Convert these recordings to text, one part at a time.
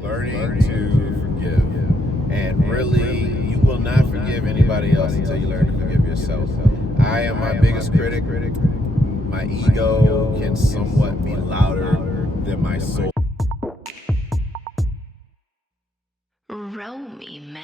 Learning to forgive. And really, you will not forgive anybody else until you learn to forgive yourself. I am my biggest critic. My ego can somewhat be louder than my soul. Roll me, Mac.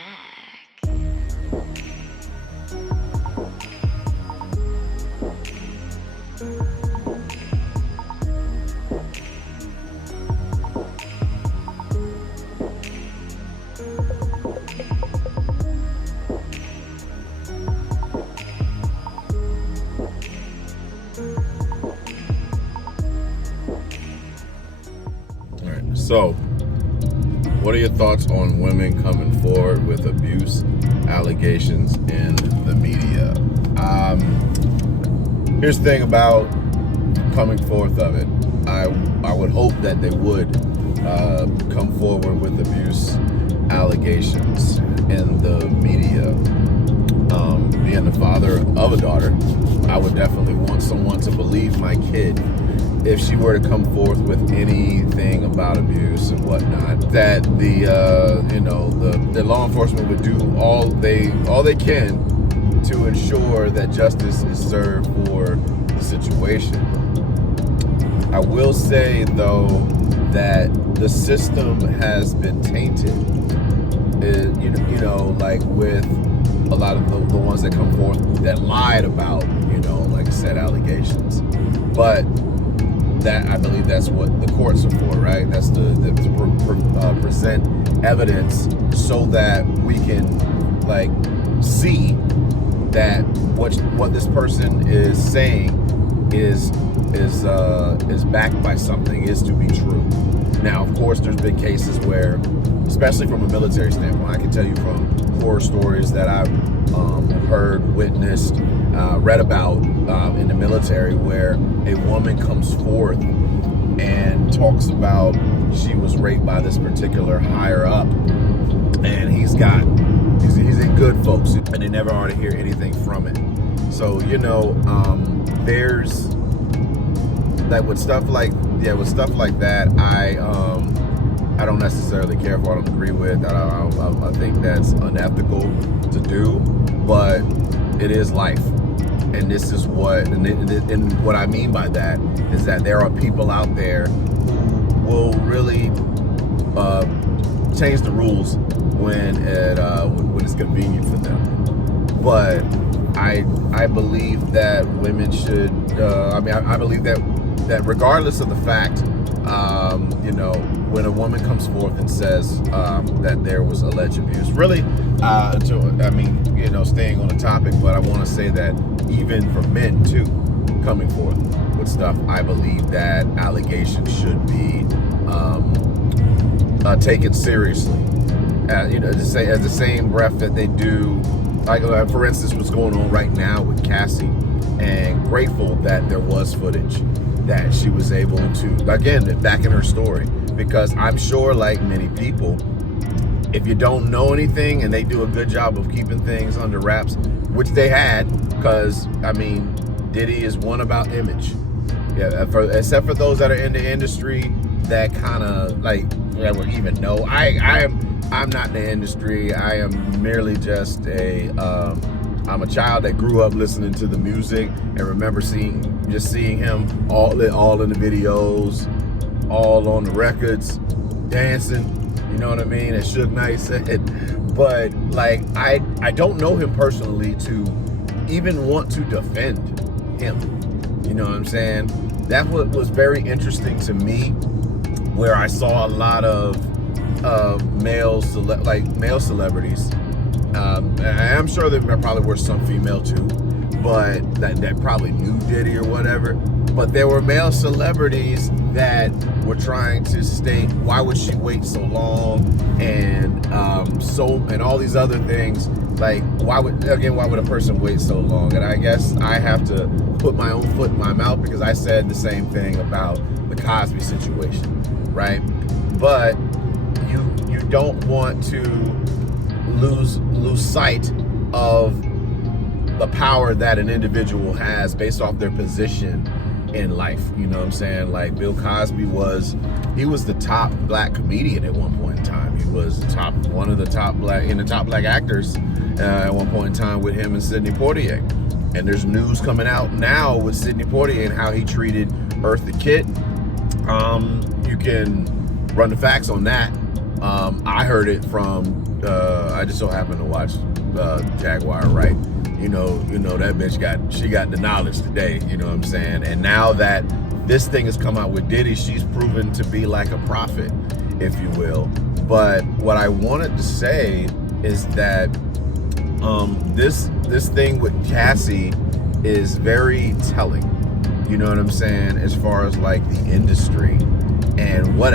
So, what are your thoughts on women coming forward with abuse allegations in the media? Here's the thing about coming forth of it. I would hope that they would come forward with abuse allegations in the media. Being the father of a daughter, I would definitely want someone to believe my kid if she were to come forth with anything about abuse and whatnot, that the law enforcement would do all they can to ensure that justice is served for the situation. I will say though that the system has been tainted. Like with a lot of the ones that come forth that lied about, like I said, allegations, but that I believe that's what the courts are for, right? That's to present evidence so that we can see that what this person is saying is backed by something, is to be true. Now, of course, there's been cases where, especially from a military standpoint, I can tell you from horror stories that I've heard, witnessed, read about in the military, where a woman comes forth and talks about she was raped by this particular higher up, and he's in good folks, and they never want to hear anything from it. So there's that with stuff like that. I don't necessarily care for. I don't agree with. I think that's unethical to do, but it is life. And this is and what I mean by that is that there are people out there who will really change the rules when it's convenient for them. But I believe that women should. I believe that regardless of the fact, when a woman comes forth and says that there was alleged abuse, really, staying on the topic, but I want to say that even for men too, coming forth with stuff, I believe that allegations should be taken seriously. As the same breath that they do, like for instance, what's going on right now with Cassie, and grateful that there was footage that she was able to, again, back in her story, because I'm sure, like many people, if you don't know anything and they do a good job of keeping things under wraps, which they had, because I mean, Diddy is one about image. Yeah, except for those that are in the industry that kind of like that would even know. I'm not in the industry. I am merely just I'm a child that grew up listening to the music and remember seeing him all in the videos, all on the records, dancing. You know what I mean? As Suge Knight said. But like I don't know him personally to even want to defend him. You know what I'm saying? That was very interesting to me, where I saw a lot of male celebrities. I'm sure there probably were some female too, but that probably knew Diddy or whatever. But there were male celebrities that were trying to state, why would she wait so long, and all these other things. Like, why would a person wait so long? And I guess I have to put my own foot in my mouth, because I said the same thing about the Cosby situation, right? But you don't want to lose sight of the power that an individual has based off their position in life. You know what I'm saying? Like Bill Cosby was the top black comedian at one point in time. He was one of the top black actors at one point in time, with him and Sidney Poitier. And there's news coming out now with Sidney Poitier and how he treated Eartha Kitt. You can run the facts on that. I heard it from I just so happened to watch Jaguar, right? You know that bitch got the knowledge today, you know what I'm saying? And now that this thing has come out with Diddy, she's proven to be like a prophet, if you will. But what I wanted to say is that this thing with Cassie is very telling. You know what I'm saying? As far as like the industry. And what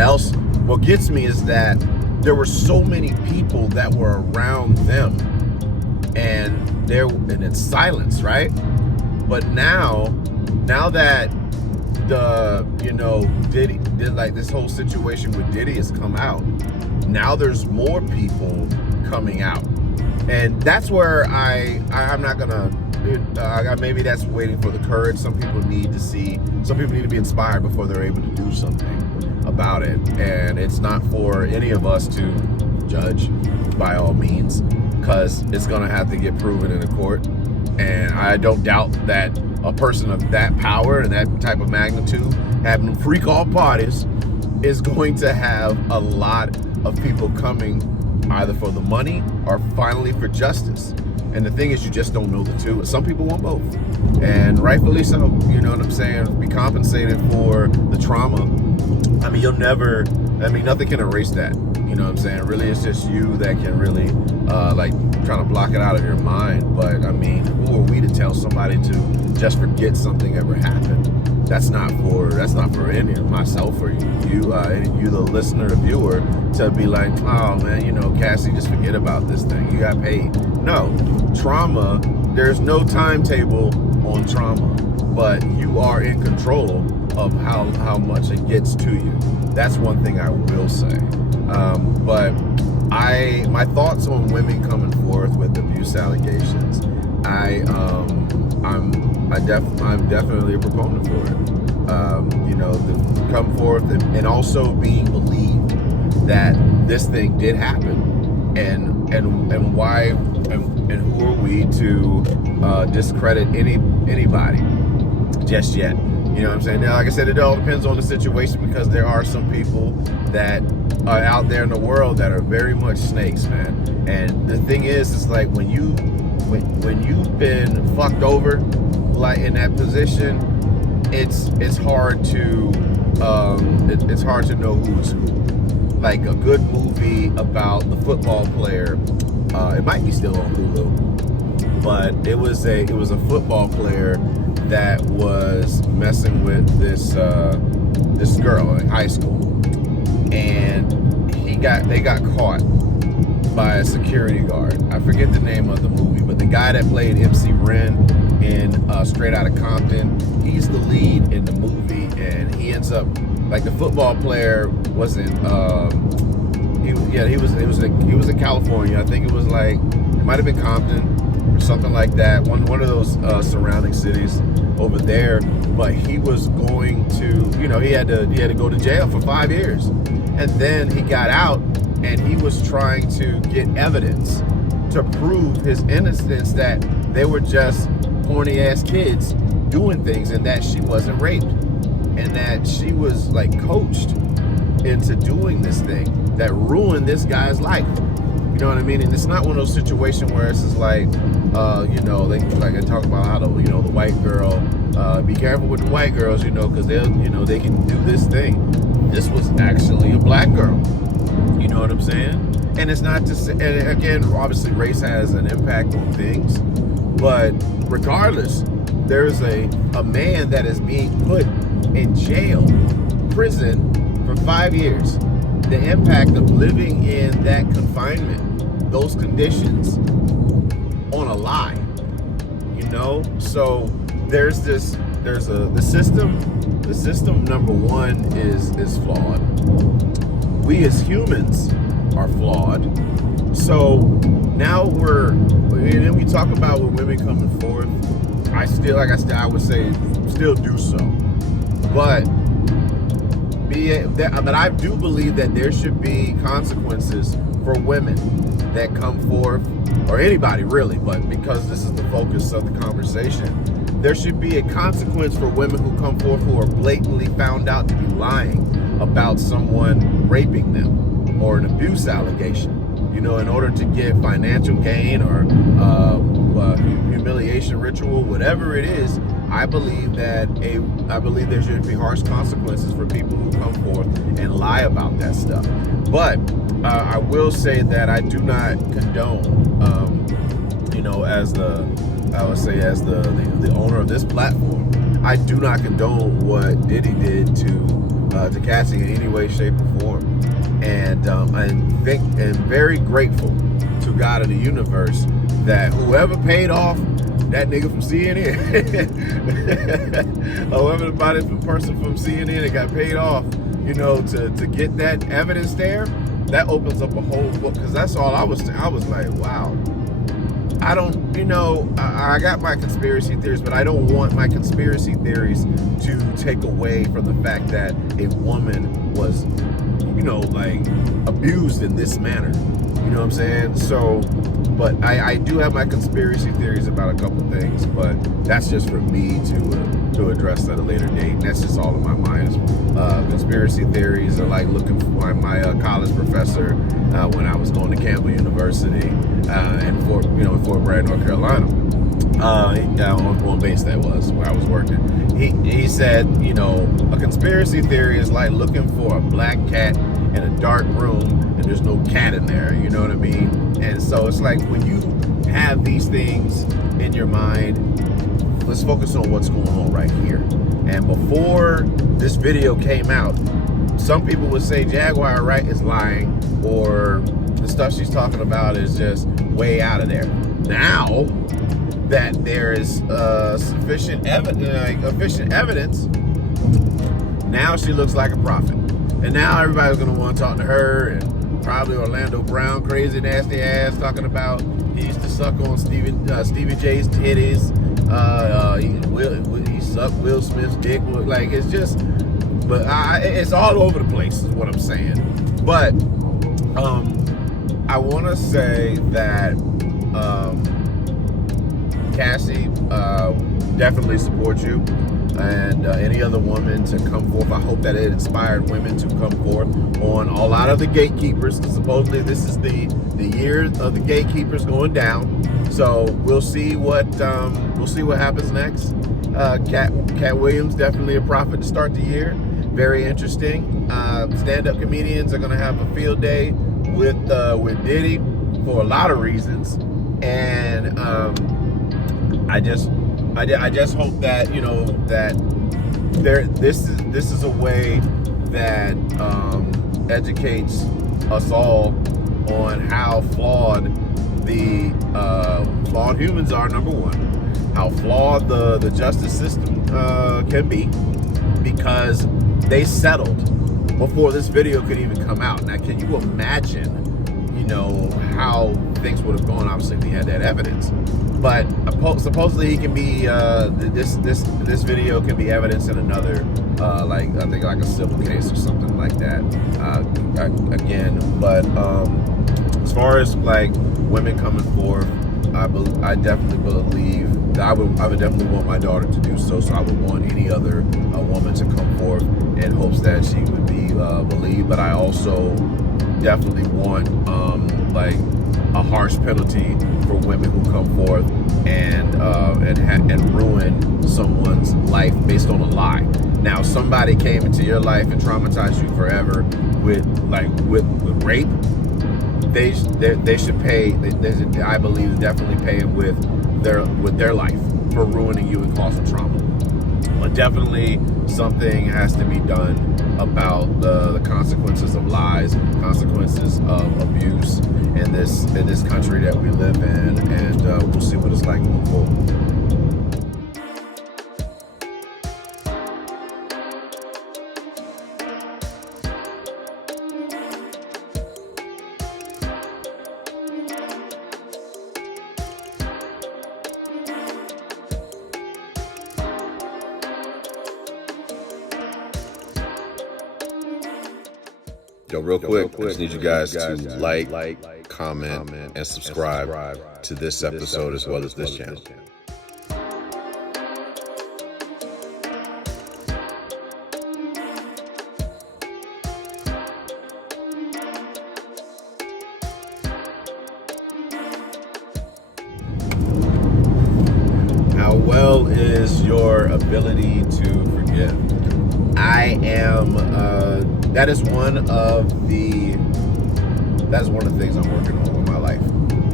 gets me is that there were so many people that were around them, and it's silence, right? But now that Diddy did, like, this whole situation with Diddy has come out, now there's more people coming out. And that's where I'm not gonna maybe that's waiting for the courage. Some people need to be inspired before they're able to do something about it. And it's not for any of us to judge, by all means, because it's gonna have to get proven in a court. And I don't doubt that a person of that power and that type of magnitude, having freak all parties, is going to have a lot of people coming either for the money or finally for justice. And the thing is, you just don't know the two. Some people want both, and rightfully so. You know what I'm saying? Be compensated for the trauma. I mean, nothing can erase that. You know what I'm saying? Really, it's just you that can really trying to block it out of your mind. But I mean, who are we to tell somebody to just forget something ever happened? That's not for any of myself or you, the listener, the viewer, to be like, oh man, Cassie, just forget about this thing. You got paid. No, trauma. There's no timetable on trauma, but you are in control of how much it gets to you. That's one thing I will say. But my thoughts on women coming forth with abuse allegations, I'm definitely a proponent for it. To come forth and also being believed that this thing did happen, and why and who are we to discredit anybody just yet? You know what I'm saying? Now, like I said, it all depends on the situation, because there are some people that are out there in the world that are very much snakes, man. And the thing is, it's like when you've been fucked over, like in that position, it's hard to know who's who. Like a good movie about the football player, it might be still on Hulu, but it was a football player that was messing with this girl in high school, and they got caught by a security guard. I forget the name of the movie, but the guy that played MC Ren in Straight Outta Compton, he's the lead in the movie, and he ends up like the football player wasn't. He was in California. I think it was like it might have been Compton or something like that. One of those surrounding cities over there. But he was going to, he had to go to jail for 5 years, and then he got out, and he was trying to get evidence to prove his innocence, that they were just horny ass kids doing things, and that she wasn't raped, and that she was like coached into doing this thing that ruined this guy's life. You know what I mean? And it's not one of those situations where it's just like, they talk about how the white girl, be careful with the white girls, because they can do this thing. This was actually a black girl. You know what I'm saying? And it's not just, and again, obviously race has an impact on things, but regardless, there's a man that is being put in jail, prison for 5 years. The impact of living in that confinement, those conditions, on a lie, So there's the system number one is flawed. We as humans are flawed. So now and then we talk about when women coming forth. I would say still do so. But I do believe that there should be consequences for women that come forth, or anybody really, but because this is the focus of the conversation, there should be a consequence for women who come forth who are blatantly found out to be lying about someone raping them or an abuse allegation, in order to get financial gain or humiliation ritual, whatever it is. I believe there should be harsh consequences for people who come forth and lie about that stuff. But I will say that I do not condone, as the owner of this platform, I do not condone what Diddy did to Cassie in any way, shape, or form. And I am very grateful to God of the universe that whoever paid off that nigga from CNN, whoever the person from CNN that got paid off, to get that evidence there, that opens up a whole book. Because that's all I was like, wow. I don't, I got my conspiracy theories, but I don't want my conspiracy theories to take away from the fact that a woman was, abused in this manner. You know what I'm saying? So, but I do have my conspiracy theories about a couple things, but that's just for me to address at a later date. And that's just all in my mind. Conspiracy theories are like looking for my college professor when I was going to Campbell University in Fort Bragg, North Carolina. On base that was where I was working. He said, a conspiracy theory is like looking for a black cat in a dark room and there's no cat in there. You know what I mean? And so it's like when you have these things in your mind, let's focus on what's going on right here. And before this video came out, some people would say Jaguar Wright is lying, or the stuff she's talking about is just way out of there. Now that there is sufficient evidence, now she looks like a prophet. And now everybody's going to want to talk to her, and probably Orlando Brown, crazy, nasty ass, talking about he used to suck on Stevie J's titties. He sucked Will Smith's dick. Like, it's just, but it's all over the place is what I'm saying. But I want to say that Cassie definitely supports you, and any other woman to come forth. I hope that it inspired women to come forth on a lot of the gatekeepers, because supposedly this is the year of the gatekeepers going down. So we'll see what happens next. Cat Williams, definitely a prophet to start the year. Very interesting. Stand-up comedians are going to have a field day with Diddy for a lot of reasons, and I just hope that that this is a way that educates us all on how flawed flawed humans are. Number one, how flawed the justice system can be, because they settled before this video could even come out. Now, can you imagine, how things would have gone? Obviously, if he had that evidence. But supposedly he can be this video can be evidence in another I think like a civil case or something like that. Again, but as far as like women coming forth, I definitely believe that I would definitely want my daughter to do so. So I would want any other woman to come forth in hopes that she would be believed. But I also definitely want like a harsh penalty for women who come forth and ruin someone's life based on a lie. Now, somebody came into your life and traumatized you forever with rape. They should pay. I believe definitely pay with their life for ruining you and causing trauma. But definitely something has to be done about the consequences of lies, consequences of abuse in this country that we live in, and we'll see what it's like moving forward. Yo, real quick, I just need you guys to like, comment, and subscribe to this episode as well as this channel. How well is your ability to forgive? That is one of the things I'm working on with my life,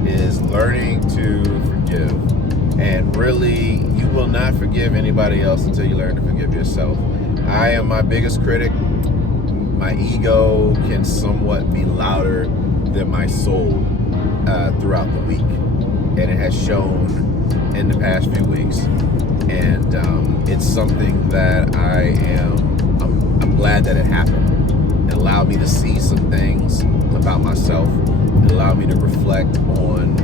is learning to forgive. And really, you will not forgive anybody else until you learn to forgive yourself. I am my biggest critic. My ego can somewhat be louder than my soul throughout the week, and it has shown in the past few weeks. And it's something that I'm glad that it happened. It allowed me to see some things about myself. It allowed me to reflect on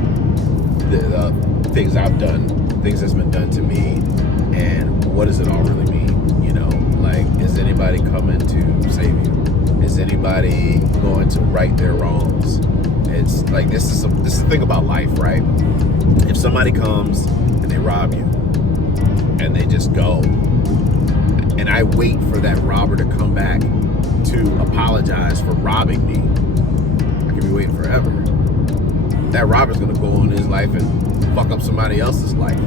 the things I've done, things that's been done to me, and what does it all really mean? Like, is anybody coming to save you? Is anybody going to right their wrongs? It's like, this is the thing about life, right? If somebody comes and they rob you and they just go, and I wait for that robber to come back to apologize for robbing me, I could be waiting forever. That robber's gonna go on his life and fuck up somebody else's life.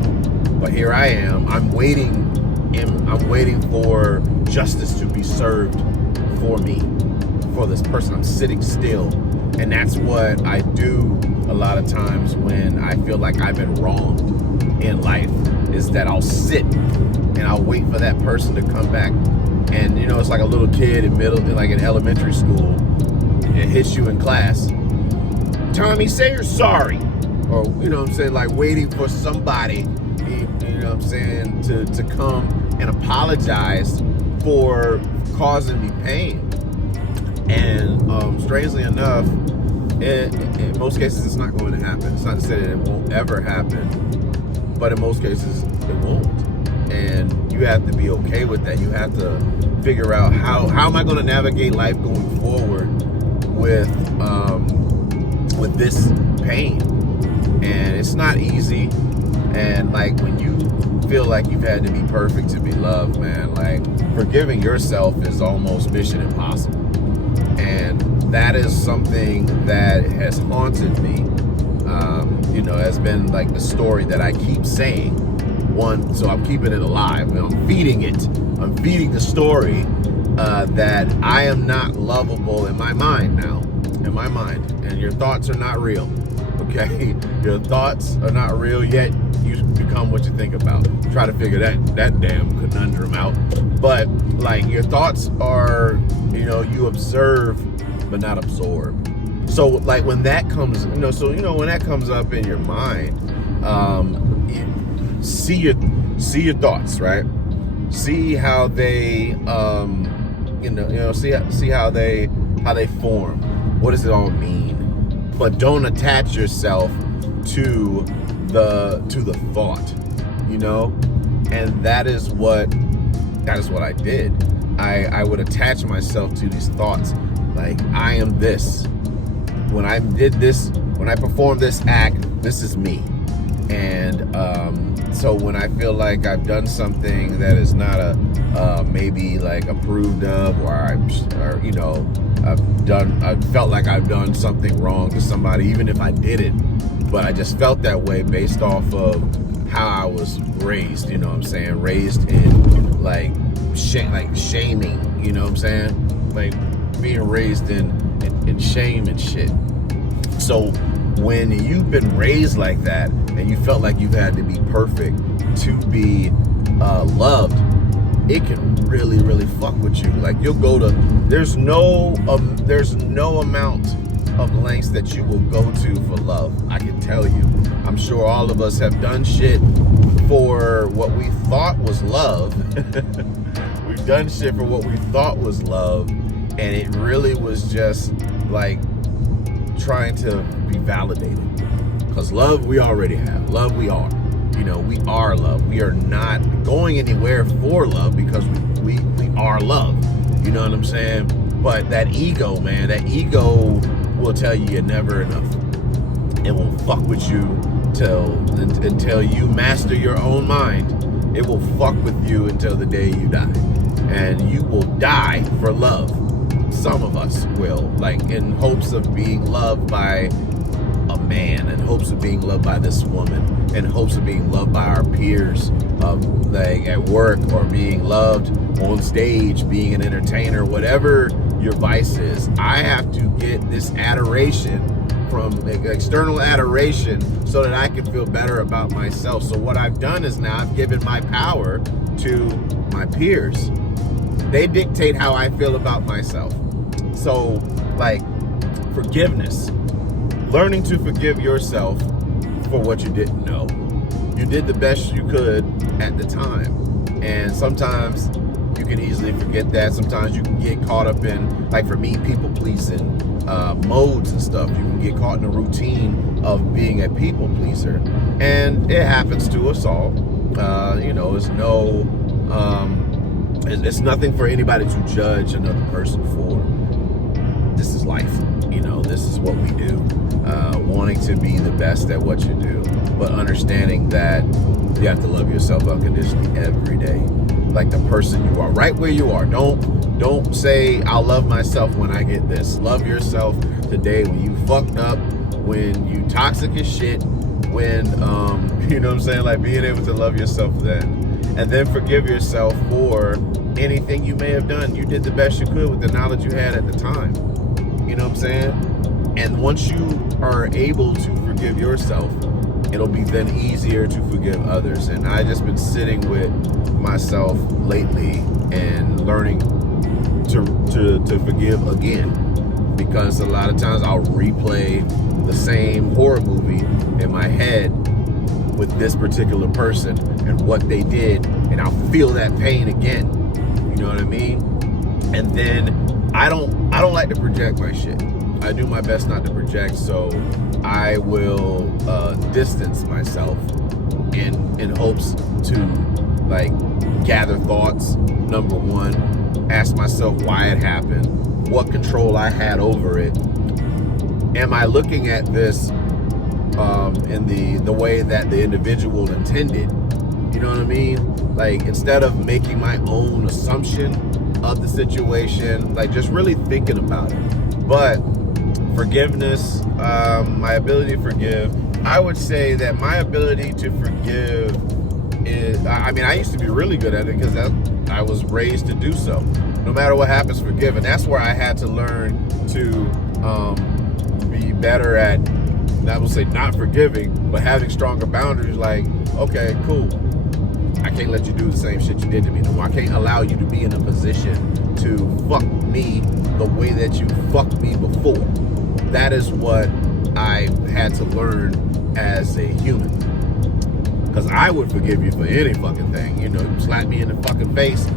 But here I am, I'm waiting for justice to be served for me, for this person. I'm sitting still. And that's what I do a lot of times when I feel like I've been wronged in life, is that I'll sit and I'll wait for that person to come back. And it's like a little kid in elementary school. It hits you in class. Tommy, say you're sorry. Or, like waiting for somebody, to come and apologize for causing me pain. And strangely enough, in most cases, it's not going to happen. It's not to say that it won't ever happen, but in most cases, it won't. And you have to be okay with that. You have to figure out how am I going to navigate life going forward with this pain. And it's not easy. And like, when you feel like you've had to be perfect to be loved, man, like, forgiving yourself is almost mission impossible. And that is something that has haunted me. Has been like the story that I keep saying. So I'm keeping it alive, and I'm feeding it. I'm feeding the story that I am not lovable in my mind now. In my mind. And your thoughts are not real. Okay? Your thoughts are not real, yet you become what you think about. Try to figure that damn conundrum out. But like, your thoughts are, you observe but not absorb. So like, when that comes, when that comes up in your mind, see your thoughts, right? see how they see how they form. What does it all mean? But don't attach yourself to the thought, and that is what I did. I would attach myself to these thoughts, like, I am this. When I performed this act, this is me. And so when I feel like I've done something that is not maybe like approved of, or I felt like I've done something wrong to somebody, even if I didn't, but I just felt that way based off of how I was raised. Raised in like shaming. Like being raised in shame and shit. So when you've been raised like that and you felt like you've had to be perfect to be loved, it can really, really fuck with you. Like, you'll go to, there's no amount of lengths that you will go to for love. I can tell you. I'm sure all of us have done shit for what we thought was love. We've done shit for what we thought was love, and it really was just like trying to be validated. Because love we already have. Love we are. We are love. We are not going anywhere for love because we are love. You know what I'm saying? But that ego, man, will tell you you're never enough. It will fuck with you until you master your own mind. It will fuck with you until the day you die. And you will die for love. Some of us will, like, in hopes of being loved by a man, in hopes of being loved by this woman, in hopes of being loved by our peers, like at work, or being loved on stage, being an entertainer, whatever your vice is. I have to get this adoration from external adoration so that I can feel better about myself. So what I've done is now I've given my power to my peers. They dictate how I feel about myself. So, like, forgiveness. Learning to forgive yourself for what you didn't know. You did the best you could at the time. And sometimes you can easily forget that. Sometimes you can get caught up in, like for me, people pleasing modes and stuff. You can get caught in a routine of being a people pleaser. And it happens to us all. It's nothing for anybody to judge another person for. This is life. This is what we do. Wanting to be the best at what you do, but understanding that you have to love yourself unconditionally every day, like the person you are, right where you are. Don't say I'll love myself when I get this. Love yourself today when you fucked up, when you toxic as shit, when like being able to love yourself then, and then forgive yourself for anything you may have done. You did the best you could with the knowledge you had at the time. You know what I'm saying? And once you are able to forgive yourself, it'll be then easier to forgive others. And I just been sitting with myself lately and learning to forgive again, because a lot of times I'll replay the same horror movie in my head with this particular person and what they did, and I'll feel that pain again. You know what I mean? And then I don't like to project my shit. I do my best not to project, so I will distance myself in hopes to, like, gather thoughts. Number one, ask myself why it happened, what control I had over it. Am I looking at this in the way that the individual intended? You know what I mean? Like, instead of making my own assumption of the situation, like, just really thinking about it. But forgiveness, my ability to forgive, I would say that my ability to forgive is, I used to be really good at it because I was raised to do so. No matter what happens, forgive. And that's where I had to learn to be better at, I would say, not forgiving, but having stronger boundaries. Like, okay, cool, I can't let you do the same shit you did to me no more. I can't allow you to be in a position to fuck me the way that you fucked me before. That is what I had to learn as a human. Because I would forgive you for any fucking thing. You know, you slap me in the fucking face.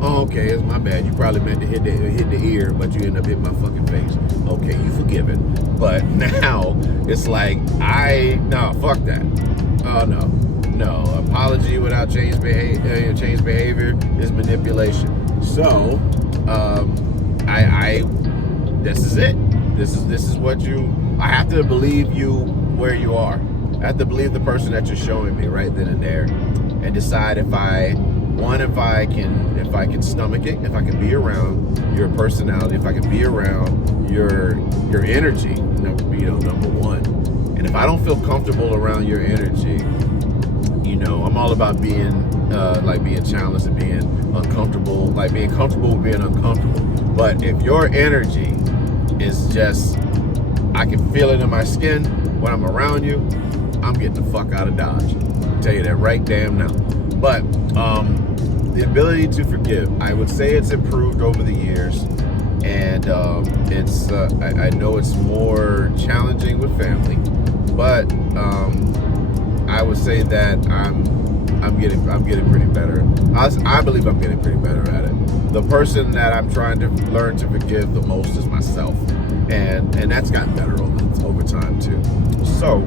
Oh, okay, it's my bad. You probably meant to hit the ear, but you end up hitting my fucking face. Okay, you forgiven. But now it's like no, fuck that. Oh no, apology without change behavior is manipulation. So, this is it. This is what I have to believe you where you are. I have to believe the person that you're showing me right then and there, and decide if I can stomach it, if I can be around your personality, if I can be around your energy, number one. And if I don't feel comfortable around your energy, I'm all about being challenged and being uncomfortable, like being comfortable with being uncomfortable. But if your energy is just, I can feel it in my skin when I'm around you, I'm getting the fuck out of Dodge. I'll tell you that right damn now. But the ability to forgive, I would say it's improved over the years, and I know it's more challenging with family, but I would say that I'm getting pretty better. I believe I'm getting pretty better at it. The person that I'm trying to learn to forgive the most is myself, and that's gotten better over time too. So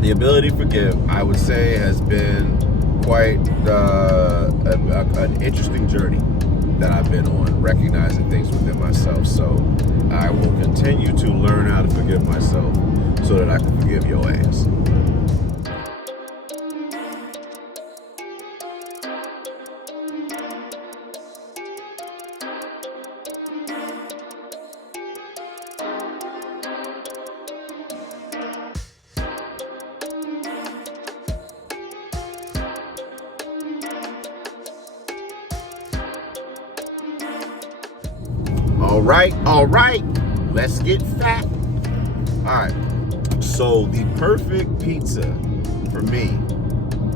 the ability to forgive, I would say, has been quite an interesting journey that I've been on, recognizing things within myself. So I will continue to learn how to forgive myself so that I can forgive your ass. All right, let's get fat. All right, so the perfect pizza for me,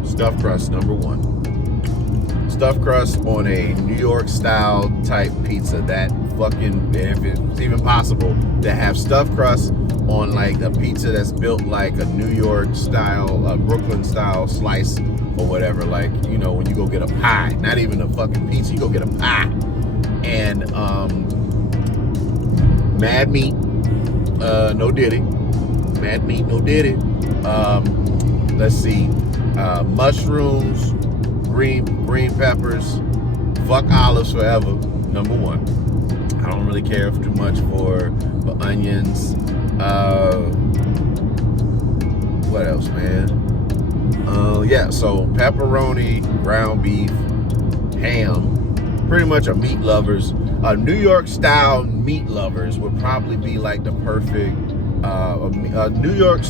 stuffed crust, number one. Stuffed crust on a New York style type pizza. That fucking, if it's even possible to have stuffed crust on like a pizza that's built like a New York style, a Brooklyn style slice or whatever. Like, when you go get a pie, not even a fucking pizza, you go get a pie. And mad meat, no diddy. Mad meat, no diddy. Let's see, mushrooms, green peppers, fuck olives forever, number one. I don't really care too much for onions. What else, man? So pepperoni, ground beef, ham. Pretty much are meat lovers. New York style meat lovers would probably be like the perfect New York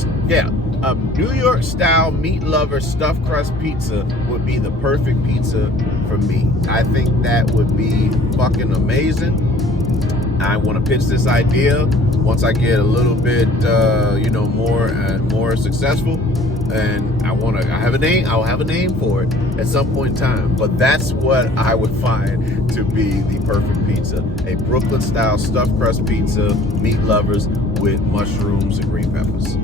style meat lover stuffed crust pizza would be the perfect pizza for me. I think that would be fucking amazing. I want to pitch this idea once I get a little bit more successful, and I have a name. I'll have a name for it at some point in time. But that's what I would find to be the perfect pizza: a Brooklyn style stuffed crust pizza, meat lovers with mushrooms and green peppers.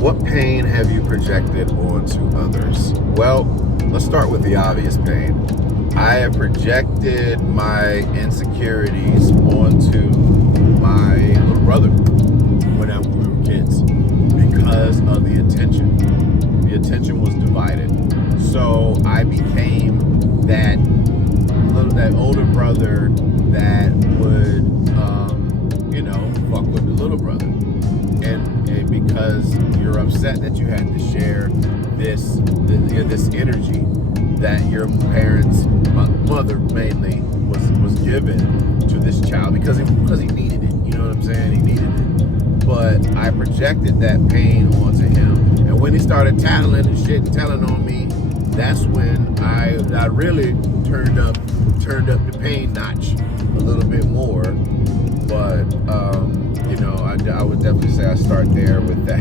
What pain have you projected onto others? Well, let's start with the obvious pain. I have projected my insecurities onto my little brother when we were kids because of the attention. The attention was divided. So I became that older brother that would, fuck with the little brother. And because you're upset that you had to share this energy that your parents, mother mainly, was given to this child because he needed it. You know what I'm saying? He needed it. But I projected that pain onto him. And when he started tattling and shit and telling on me, that's when I really turned up the pain notch a little bit more. But you know, I would definitely say I start there with that.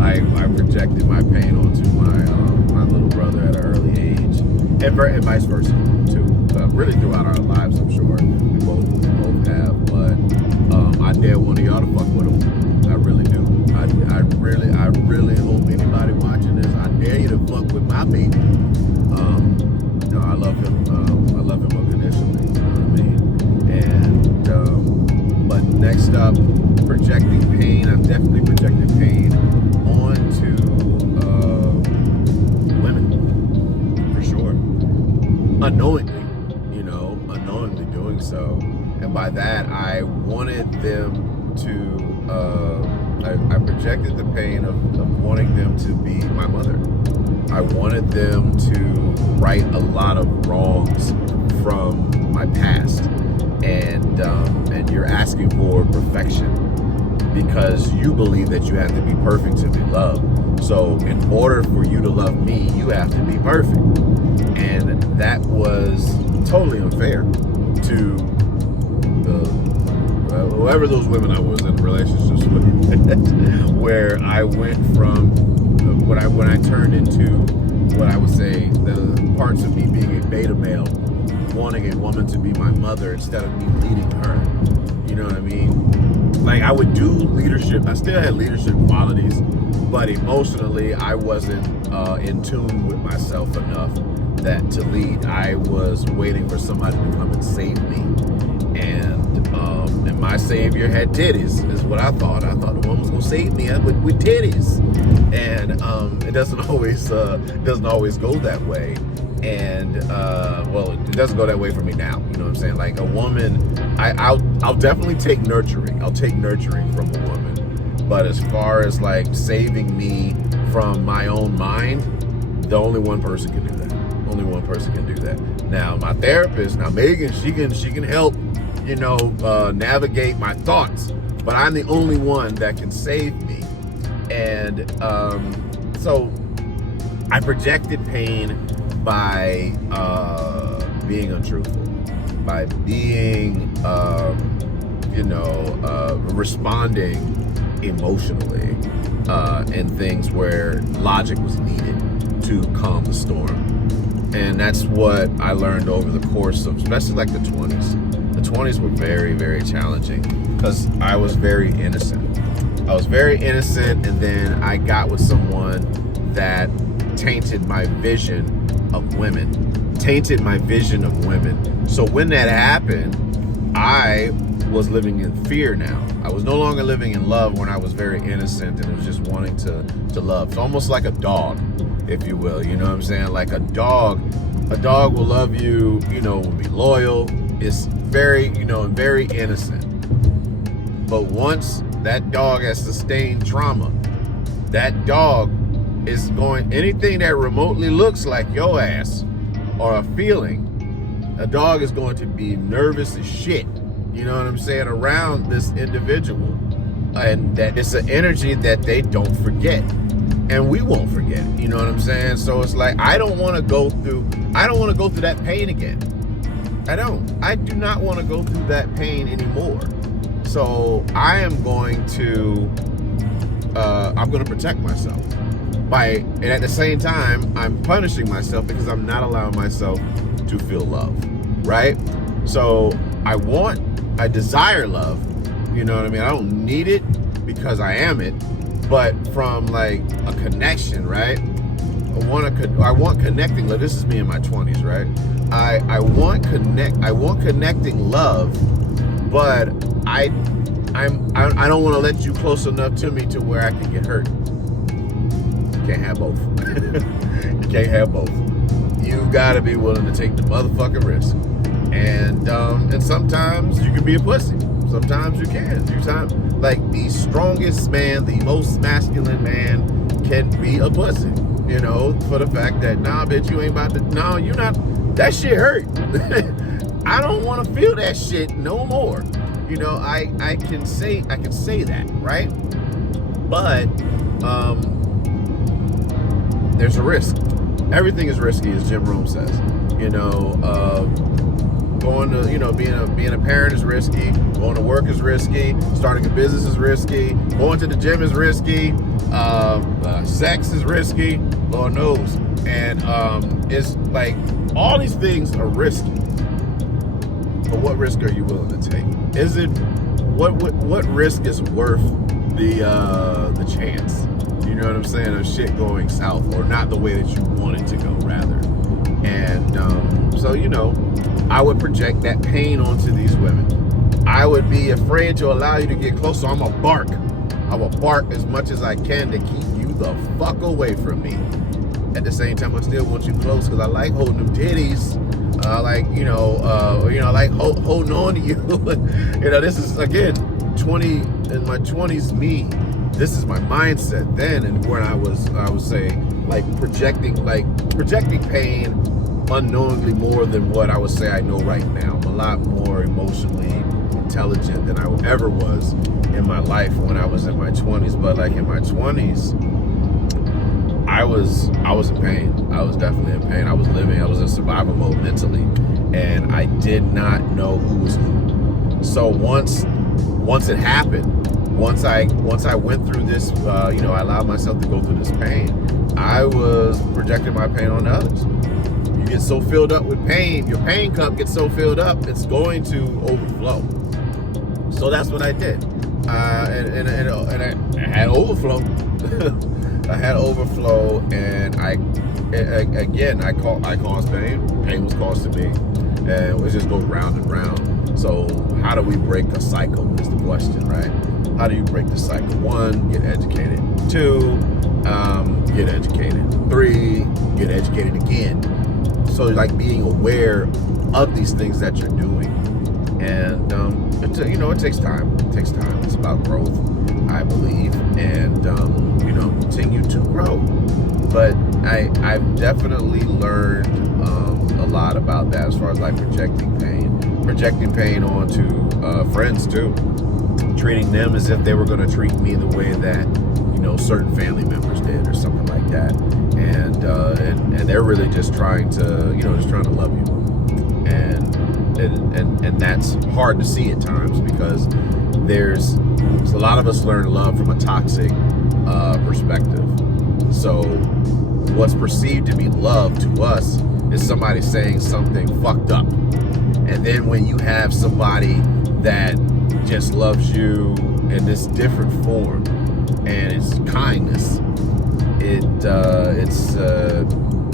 I projected my pain onto my little brother at an early age, and vice versa too. Really throughout our lives, I'm sure we both have. But I dare one of y'all to fuck with him. I really do. I really hope anybody watching this, I dare you to fuck with my baby. You know, I love him. I love him unconditionally. You know what I mean? And but next up, projecting pain. I've definitely projected pain onto women, for sure. Unknowingly, you know, unknowingly doing so. And by that, I wanted them to, I projected the pain of wanting them to be my mother. I wanted them to right a lot of wrongs from my past. And you're asking for perfection because you believe that you have to be perfect to be loved. So in order for you to love me, you have to be perfect. And that was totally unfair to whoever those women I was in relationships with, where I went from when I turned into what I would say the parts of me being a beta male, wanting a woman to be my mother instead of me leading her. You know what I mean? Like, I would do leadership. I still had leadership qualities, but emotionally I wasn't in tune with myself enough that to lead. I was waiting for somebody to come and save me. And my savior had titties, is what I thought. I thought the woman was gonna save me with titties. And it doesn't always go that way. And well, it doesn't go that way for me now. You know what I'm saying? Like a woman, I'll definitely take nurturing. I'll take nurturing from a woman. But as far as like saving me from my own mind, the only one person can do that. Only one person can do that. Now my therapist, now Megan, she can help, you know, navigate my thoughts. But I'm the only one that can save me. And so I projected pain by being untruthful, by being, responding emotionally in things where logic was needed to calm the storm. And that's what I learned over the course of, especially like the 20s. The 20s were very, very challenging because I was very innocent. And then I got with someone that tainted my vision of women. So when that happened, I was living in fear now. I was no longer living in love when I was very innocent and it was just wanting to love. It's almost like a dog, if you will. You know what I'm saying? Like a dog will love you, you know, will be loyal. It's very, you know, very innocent. But once that dog has sustained trauma, that dog is going, anything that remotely looks like your ass or a feeling, a dog is going to be nervous as shit, you know what I'm saying, around this individual. And that it's an energy that they don't forget. And we won't forget it, you know what I'm saying? So it's like, I don't want to go through that pain again. I do not want to go through that pain anymore. So I am going to protect myself. And at the same time, I'm punishing myself because I'm not allowing myself to feel love, right? So I desire love, you know what I mean? I don't need it because I am it, but from like a connection, right? I want connecting love. This is me in my 20s, right? I want connecting love, but I don't want to let you close enough to me to where I can get hurt. You can't have both. You can't have both. You gotta be willing to take the motherfucking risk. And sometimes you can be a pussy. Sometimes you can. Like the strongest man, the most masculine man can be a pussy. You know, for the fact that, nah, bitch, you ain't about to, no, you're not, that shit hurt. I don't want to feel that shit no more. You know, I can say that, right? But there's a risk. Everything is risky, as Jim Rome says. You know, going to, you know, being a parent is risky. Going to work is risky. Starting a business is risky. Going to the gym is risky. Sex is risky. Lord knows. And it's like all these things are risky. But what risk are you willing to take? Is it what risk is worth the chance? You know what I'm saying? Of shit going south, or not the way that you want it to go, rather. And so, you know, I would project that pain onto these women. I would be afraid to allow you to get close, so I'm gonna bark. I will bark as much as I can to keep you the fuck away from me. At the same time, I still want you close because I like holding them titties. I like, I like holding on to you. You know, this is, again, in my 20s me. This is my mindset then, and where I would say, projecting pain unknowingly more than what I would say I know right now. I'm a lot more emotionally intelligent than I ever was in my life when I was in my 20s. But like in my 20s, I was in pain. I was definitely in pain. I was in survival mode mentally, and I did not know who was who. So once it happened, once I went through this, I allowed myself to go through this pain, I was projecting my pain on others. You get so filled up with pain, your pain cup gets so filled up, it's going to overflow. So that's what I did. And I had overflow. I had overflow, and I caused pain. Pain was caused to me, and it just goes round and round. So how do we break a cycle is the question, right? How do you break the cycle? 1, get educated. 2, get educated. 3, get educated again. So like being aware of these things that you're doing, and it takes time. It takes time. It's about growth, I believe, and continue to grow. But I've definitely learned a lot about that as far as like projecting pain onto friends too, treating them as if they were going to treat me the way that certain family members did or something like that, and they're really just trying to love you, and that's hard to see at times because there's a lot of us learn love from a toxic perspective. So what's perceived to be love to us is somebody saying something fucked up, and then when you have somebody that just loves you in this different form, and it's kindness,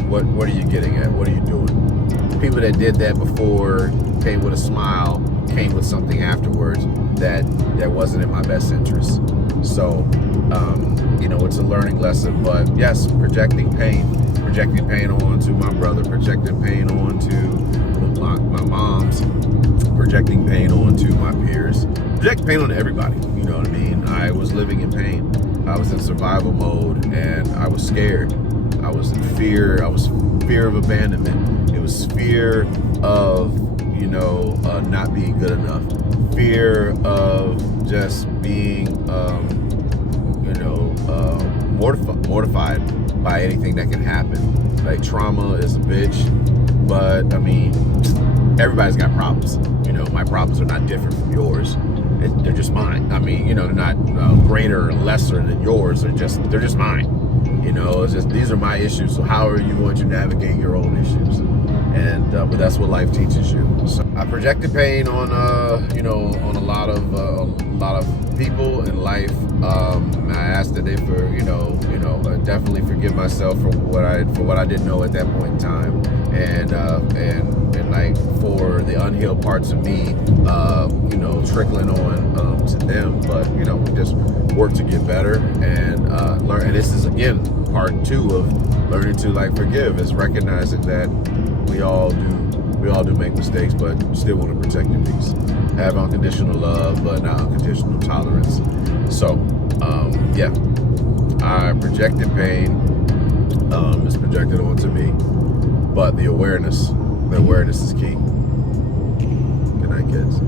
what are you getting at? What are you doing? People that did that before came with a smile, came with something afterwards that wasn't in my best interest. So it's a learning lesson. But yes, projecting pain onto my brother, projecting pain onto my mom's, projecting pain onto my peers, projecting pain onto everybody. You know what I mean? I was living in pain. I was in survival mode, and I was scared. I was in fear. I was fear of abandonment. It was fear of not being good enough. Fear of just being mortified by anything that can happen. Like, trauma is a bitch, but I mean, everybody's got problems. My problems are not different from yours. They're just mine. I mean, they're not greater or lesser than yours. They're just mine. It's just, these are my issues. So how are you going to navigate your own issues? And but that's what life teaches you. So I projected pain on on a lot of people in life. I asked that they definitely forgive myself for what I didn't know at that point in time, and like for the unhealed parts of me, trickling on to them. But we just work to get better and learn. And this is again part 2 of learning to forgive, is recognizing that we all do make mistakes, but still want to protect your peace. Have unconditional love, but not unconditional tolerance. So, I projected pain. It's projected onto me, but the awareness is key. Good night, kids.